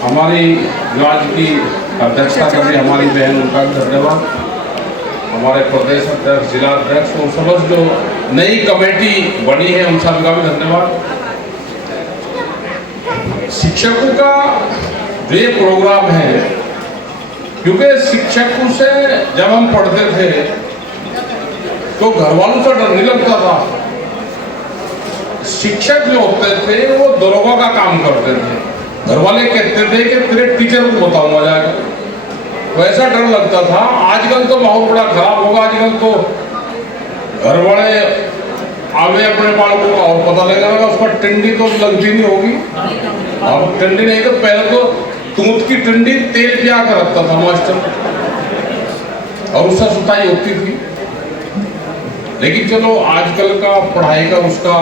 हमारी राज्य की अध्यक्षता कर रही हमारी बहन, उनका धन्यवाद। हमारे प्रदेश अध्यक्ष, जिला अध्यक्ष और समझ जो नई कमेटी बनी है उन सबका भी धन्यवाद। शिक्षकों का जो ये प्रोग्राम है, क्योंकि शिक्षकों से जब हम पढ़ते थे तो घर वालों से डर नहीं लगता था। शिक्षक जो होते थे वो दरोगा का काम करते थे। घर वाले कहते थे कि तेरे टीचर को बताऊंगा जाकर, वैसा डर लगता था। आजकल तो बहुत बड़ा खराब होगा। आजकल तो घर वाले आगे अपने बालकों का और पता लगेगा, उसका टंडी तो लगती नहीं होगी। अब टंडी नहीं तो पहले तो दूध की टंडी तेल पिया कर रखता था मास्टर, और उससे सुताई होती थी। लेकिन चलो आजकल का पढ़ाई का उसका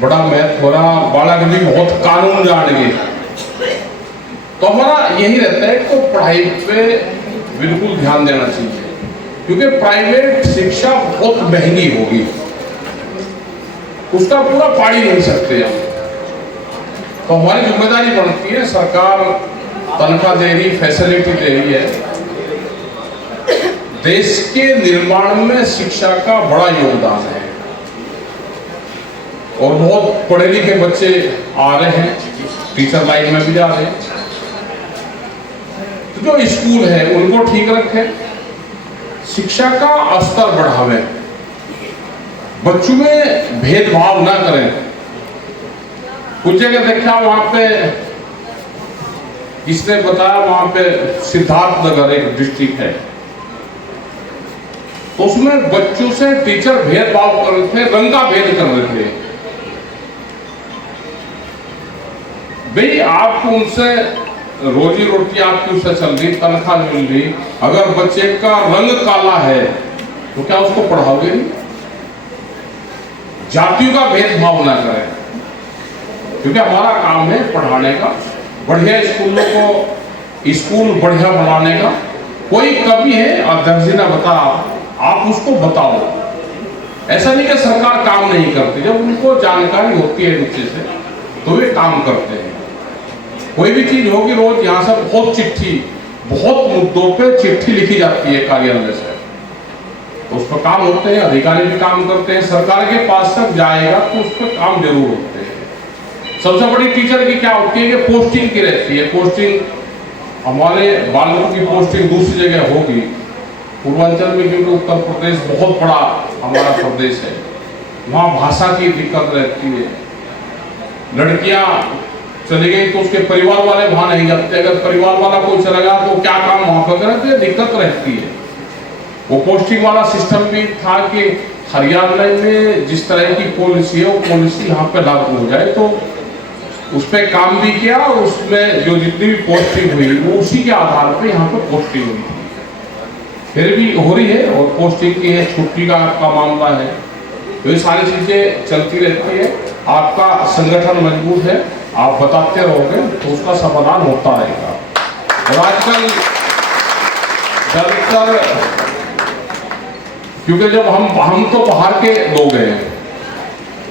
बड़ा महत्व हो रहा, बालक भी बहुत कानून जान गए। तो हमारा यही रहता है कि पढ़ाई पे बिल्कुल ध्यान देना चाहिए, क्योंकि प्राइवेट शिक्षा बहुत महंगी होगी, उसका पूरा पाड़ी नहीं सकते हम। तो हमारी जिम्मेदारी बनती है, सरकार तनख्वाह दे रही, फैसिलिटी दे रही है, देश के निर्माण में शिक्षा का बड़ा योगदान है। और बहुत पढ़े लिखे बच्चे आ रहे हैं, टीचर लाइन में भी जा रहे हैं। तो जो स्कूल है उनको ठीक रखें, शिक्षा का स्तर बढ़ावें, बच्चों में भेदभाव ना करें। कुछ जगह देखा, वहां पे किसने बताया, वहां पे सिद्धार्थनगर एक डिस्ट्रिक्ट है, तो उसमें बच्चों से टीचर भेदभाव कर रहे थे, रंग का भेद कर रहे थे। भाई आपको उनसे रोजी रोटी आपकी उससे चल रही, तनख्वाह मिल रही, अगर बच्चे का रंग काला है तो क्या उसको पढ़ाओगे नहीं? जातियों का भेदभाव ना करें, क्योंकि हमारा काम है पढ़ाने का, बढ़िया स्कूलों को स्कूल बढ़िया बनाने का। कोई कमी है अध्यक्ष जी ने बता, आप उसको बताओ। ऐसा नहीं कि सरकार काम नहीं करती, जब उनको जानकारी होती है नीचे से तो वे काम करते हैं। कोई भी चीज होगी, रोज यहाँ से बहुत मुद्दों पे चिट्ठी लिखी जाती है कार्यालय से, तो उस पर काम होते हैं, अधिकारी भी काम करते हैं। सरकार के पास तक जाएगा तो उस पर काम जरूर होते हैं। सबसे बड़ी टीचर की क्या होती है कि पोस्टिंग की रहती है। पोस्टिंग हमारे बालकों की पोस्टिंग दूसरी जगह होगी पूर्वांचल में, क्योंकि उत्तर प्रदेश बहुत बड़ा हमारा प्रदेश है, वहाँ भाषा की दिक्कत रहती है। लड़कियां चली गई तो उसके परिवार वाले वहां नहीं जाते, अगर परिवार वाला कोई चला गया तो क्या काम वहां पर करे, तो दिक्कत रहती है। वो पोस्टिंग वाला सिस्टम भी था कि हरियाणा में जिस तरह की पॉलिसी है वो पॉलिसी यहाँ पे लागू हो जाए, तो उस पर काम भी किया, और उसमें जो जितनी भी पोस्टिंग हुई वो उसी के आधार पर यहाँ पे पोस्टिंग हुई। फिर भी हो रही है, और पोस्टिंग की है, छुट्टी का आपका मामला है, तो ये सारी चीजें चलती रहती है। आपका संगठन मजबूत है, आप बताते रहोगे तो उसका समाधान होता रहेगा। और आजकल ज्यादातर, क्योंकि जब हम तो बाहर के लोग हैं,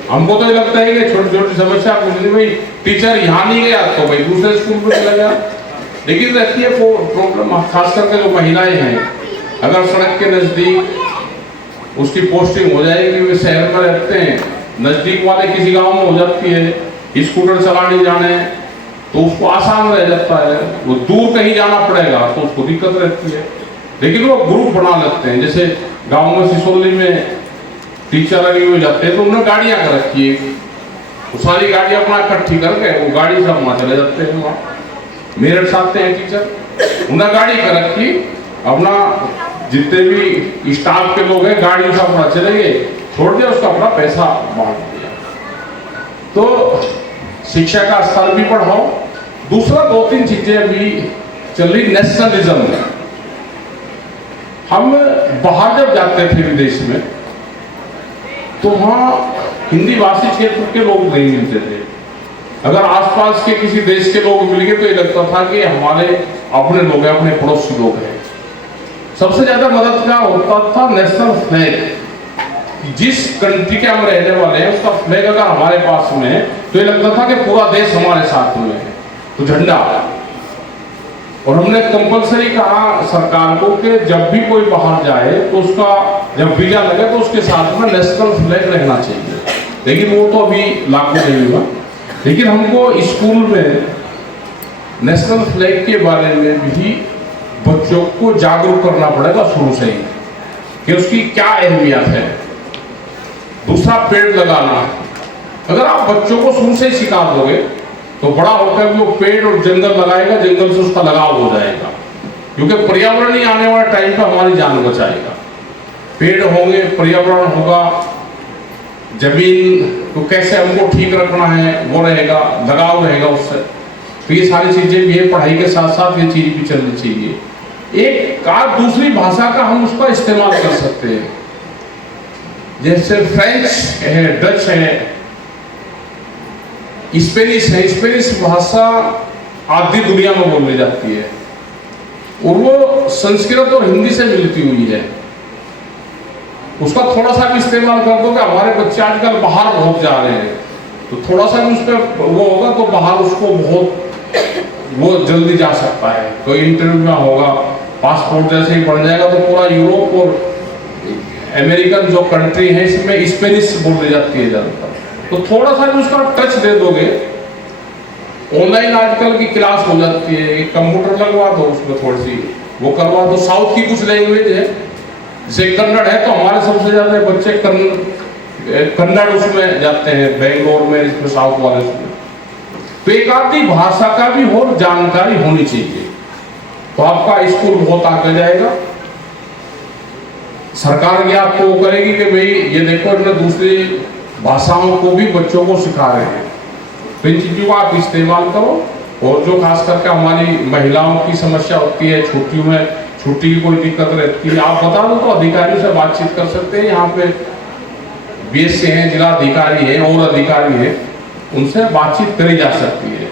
हमको तो ये लगता है कि छोटी छोटी समस्या कुछ नहीं, भाई टीचर यहाँ नहीं गया तो भाई दूसरे स्कूल में चला गया। लेकिन रहती है वो प्रॉब्लम, खास करके जो महिलाएं हैं, अगर सड़क के नजदीक उसकी पोस्टिंग हो जाएगी, वे शहर में रहते हैं, नजदीक वाले किसी गांव में हो जाती है, स्कूटर चलाने जाने तो उसको आसान रह जाता है। वो दूर कहीं जाना पड़ेगा तो उसको दिक्कत रहती है। लेकिन वो ग्रुप बना लेते हैं, जैसे गांव में सिसोली में टीचर लगे हुए जाते हैं तो उन्होंने गाड़ियां कर रखी है, तो सारी गाड़ियां अपना इकट्ठी करके वो गाड़ी से वहां चले जाते हैं। वहाँ मेरठ से आते हैं टीचर, उन्हें गाड़ी कर रखी, अपना जितने भी स्टाफ के लोग हैं गाड़ी से अपना चले गए, छोड़ दिया, उसका अपना पैसा बांट दिया। तो शिक्षा का स्तर भी बढ़ाओ। दूसरा 2-3 चीजें अभी चल रही, नेशनलिज्म। हम बाहर जब जाते थे विदेश में तो वहाँ हिंदी भाषी क्षेत्र के लोग नहीं मिलते थे। अगर आसपास के किसी देश के लोग मिल गए तो ये लगता था कि हमारे अपने लोग हैं, अपने पड़ोसी लोग हैं। सबसे ज्यादा मददगार होता था नेशनल फ्लैग। जिस कंट्री के हम रहने वाले हैं उसका फ्लैग अगर हमारे पास में है तो ये लगता था कि पूरा देश हमारे साथ में है। तो झंडा और हमने कंपलसरी कहा सरकार को कि जब भी कोई बाहर जाए तो उसका जब वीजा लगे तो उसके साथ में नेशनल फ्लैग रहना चाहिए, लेकिन वो तो अभी लागू नहीं हुआ। लेकिन हमको स्कूल में नेशनल फ्लैग के बारे में भी बच्चों को जागरूक करना पड़ेगा शुरू से ही कि उसकी क्या अहमियत है। दूसरा, पेड़ लगाना। अगर आप बच्चों को शुरू से ही सिखा दोगे तो बड़ा होकर वो पेड़ और जंगल लगाएगा, जंगल से उसका लगाव हो जाएगा, क्योंकि पर्यावरण ही आने वाले टाइम पे हमारी जान बचाएगा। पेड़ होंगे, पर्यावरण होगा, जमीन को कैसे हमको ठीक रखना है वो रहेगा, लगाव रहेगा उससे। तो ये सारी चीजें भी है, पढ़ाई के साथ साथ ये चीज भी चलनी चाहिए। एक दूसरी भाषा का हम उसका इस्तेमाल कर सकते हैं, जैसे फ्रेंच है, डच है, स्पेनिश है। स्पेनिश भाषा आधी दुनिया में बोली जाती है और वो संस्कृत और हिंदी से मिलती हुई है। उसका थोड़ा सा भी इस्तेमाल कर दो कि हमारे बच्चे आजकल बाहर बहुत जा रहे हैं, तो थोड़ा सा भी उस पर वो होगा तो बाहर उसको बहुत वो जल्दी जा सकता है। तो इंटरव्यू में होगा, पासपोर्ट जैसे ही बन जाएगा तो पूरा यूरोप और अमेरिकन जो कंट्री है इसमें स्पेनिश बोली जाती है ज़्यादातर। तो थोड़ा सा भी उसका टच दे दोगे, ऑनलाइन आजकल की क्लास हो जाती है, कंप्यूटर लगवा दो उसमें थोड़ी सी वो करवा दो। साउथ की कुछ लैंग्वेज है जैसे कन्नड़ है, तो हमारे सबसे ज़्यादा बच्चे कन्नड़ उसमें जाते हैं, बेंगलोर में, इसमें साउथ वाले उसमें। तो एक आधी भाषा का भी हो जानकारी होनी चाहिए, तो आपका स्कूल बहुत आगे जाएगा। सरकार भी आपको वो करेगी कि भाई ये देखो इन्होंने दूसरी भाषाओं को भी बच्चों को सिखा रहे हैं, तो इन चीज़ों का आप इस्तेमाल करो। और जो खास करके हमारी महिलाओं की समस्या होती है, छुट्टियों में छुट्टी की कोई दिक्कत रहती है, आप बता दो तो अधिकारियों से बातचीत कर सकते हैं। यहाँ पे बीएससी हैं, जिला अधिकारी हैं और अधिकारी हैं, उनसे बातचीत करी जा सकती है।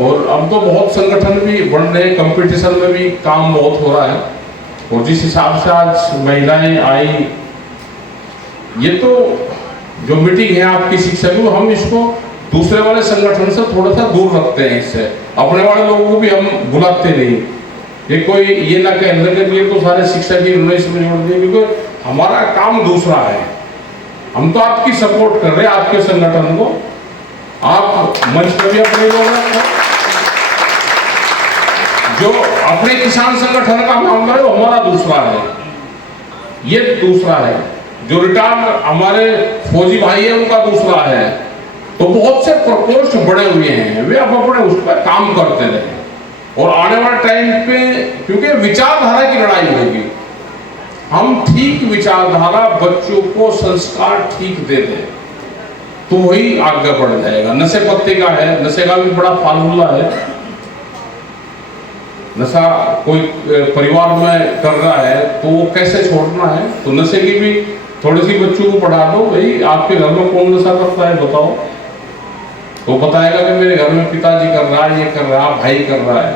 और अब तो बहुत संगठन भी बन रहे हैं, कंपटीशन में भी काम बहुत हो रहा है। और जिस हिसाब से आज महिलाएं आई, ये तो जो मीटिंग है आपकी शिक्षा की, हम इसको दूसरे वाले संगठन से थोड़ा सा दूर रखते हैं। इससे अपने वाले लोगों को भी हम बुलाते नहीं, ये कोई ये ना कहने के लिए तो सारे शिक्षा की इसमें जोड़ दिए, क्योंकि हमारा काम दूसरा है। हम तो आपकी सपोर्ट कर रहे हैं, आपके संगठन को। आप मंच पर भी अपने लोग रखो, जो अपने किसान संगठन का मामला है वो हमारा दूसरा है, ये दूसरा है। जो रिटायर्ड हमारे फौजी भाई है उनका दूसरा है। तो बहुत से प्रकोष्ठ बड़े हुए हैं, वे अब अपने उस पर काम करते रहे। और आने वाले टाइम पे क्योंकि विचारधारा की लड़ाई होगी, हम ठीक विचारधारा बच्चों को संस्कार ठीक दे दें तो वही आगे बढ़ जाएगा। नशे पत्ते का है, नशे का भी बड़ा फार्मूला है। नशा कोई परिवार में कर रहा है तो वो कैसे छोड़ना है, तो नशे की भी थोड़ी सी बच्चों को पढ़ा दो। भाई आपके घर में कौन नशा करता है बताओ, तो बताएगा कि मेरे घर में पिताजी कर रहा है, ये कर रहा है, भाई कर रहा है,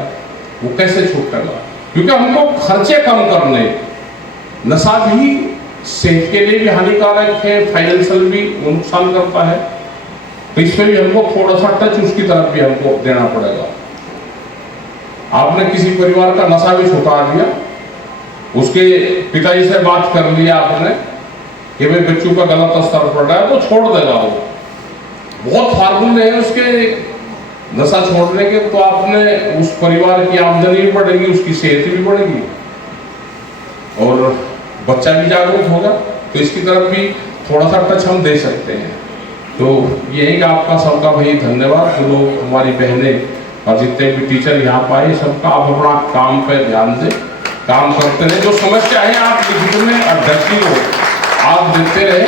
वो कैसे छूटेगा। क्योंकि हमको खर्चे कम करने, नशा भी सेहत के लिए भी हानिकारक है, फाइनेंशियल भी नुकसान करता है, तो इसमें भी हमको थोड़ा सा टच उसकी तरफ भी हमको देना पड़ेगा। आपने किसी परिवार का नशा भी छुटा दिया, उसके पिताजी से बात कर लिया आपने कि भाई बच्चों का गलत असर पड़ रहा है, तो छोड़ देगा वो। बहुत फार्मूले हैं उसके नशा छोड़ने के, तो आपने उस परिवार की आमदनी भी बढ़ेगी, उसकी सेहत भी बढ़ेगी और बच्चा भी जागरूक होगा। तो इसकी तरफ भी थोड़ा सा टच हम दे सकते हैं। तो यही कि आपका सबका भाई धन्यवाद, जो लोग हमारी बहनें और जितने भी टीचर यहाँ पाए, सबका आप अपना काम पे ध्यान दें, काम करते रहे। जो समस्या है आप लिखित में अध्यक्षी हो आप देते रहे,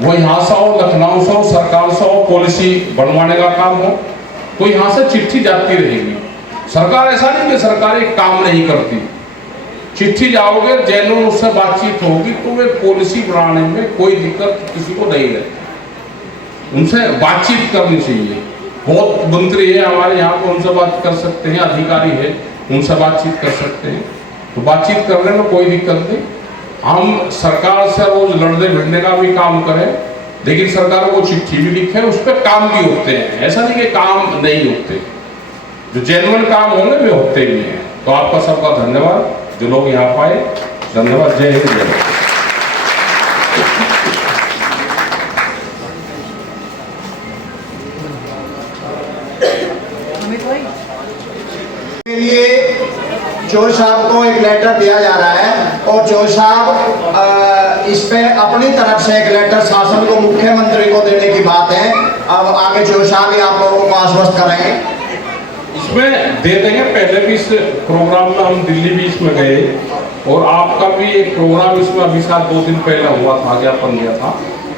वो यहाँ से हो, लखनऊ से हो, सरकार से हो, पॉलिसी बनवाने का काम हो, तो यहाँ से चिट्ठी जाती रहेगी। सरकार ऐसा नहीं कि सरकार एक काम नहीं करती, चिट्ठी जाओगे, जैनून उससे बातचीत होगी तो वे पॉलिसी बनाने में कोई दिक्कत किसी को नहीं रहती। उनसे बातचीत करनी चाहिए। बहुत मंत्री है हमारे यहाँ पर, उनसे बात कर सकते हैं, अधिकारी है उनसे बातचीत कर सकते हैं, तो बातचीत करने में कोई दिक्कत नहीं। हम सरकार से रोज लड़ने भिड़ने का भी काम करें, लेकिन सरकार को चिट्ठी भी लिखे, उस पर काम भी होते हैं, ऐसा नहीं कि काम नहीं होते। जो जेन्युइन काम होंगे वे होते भी हैं। तो आपका सबका धन्यवाद, जो लोग यहाँ पाए, धन्यवाद। जय हिंद, जय भारत। के लिए जोश साहब को एक लेटर दिया जा रहा है और जोश साहब इस पे अपनी तरफ से एक लेटर शासन को, मुख्यमंत्री को देने की बात है। अब आगे जोश साहब ही आप लोगों को आश्वस्त कराएंगे। इसमें दे देंगे। पहले भी इस प्रोग्राम में हम दिल्ली भी इसमें गए और आपका भी एक प्रोग्राम इसमें अभी साथ 2 दिन पहले हुआ था, ज्ञापन दिया था।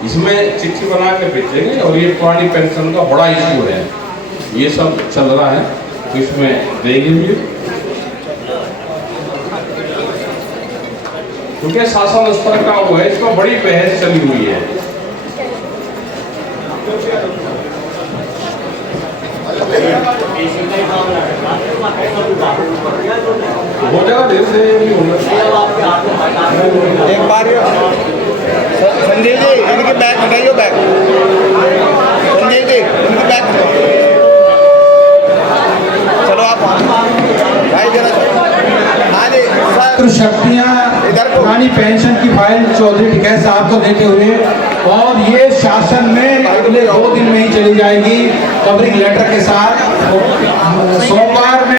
इसमें चिट्ठी बना के भेजेंगे और ये पुरानी पेंशन का बड़ा इशू है, ये सब चल रहा है, तो इसमें देंगे भी, क्योंकि शासन स्तर का वो है, इसमें बड़ी बहस चली हुई है। हो जाएगा, धीरे धीरे भी होगा। एक बार संजय जी इनके बैग हटाइए, बैग संजय जी इनके बैग हटाओ। चलो आप भाई जरा हाँ जी सर। शक्तियां पुरानी पेंशन की फाइल चौधरी टिकैत साहब को देते हुए, और ये शासन में अगले 2 दिन में ही चली जाएगी कवरिंग लेटर के साथ। सोमवार में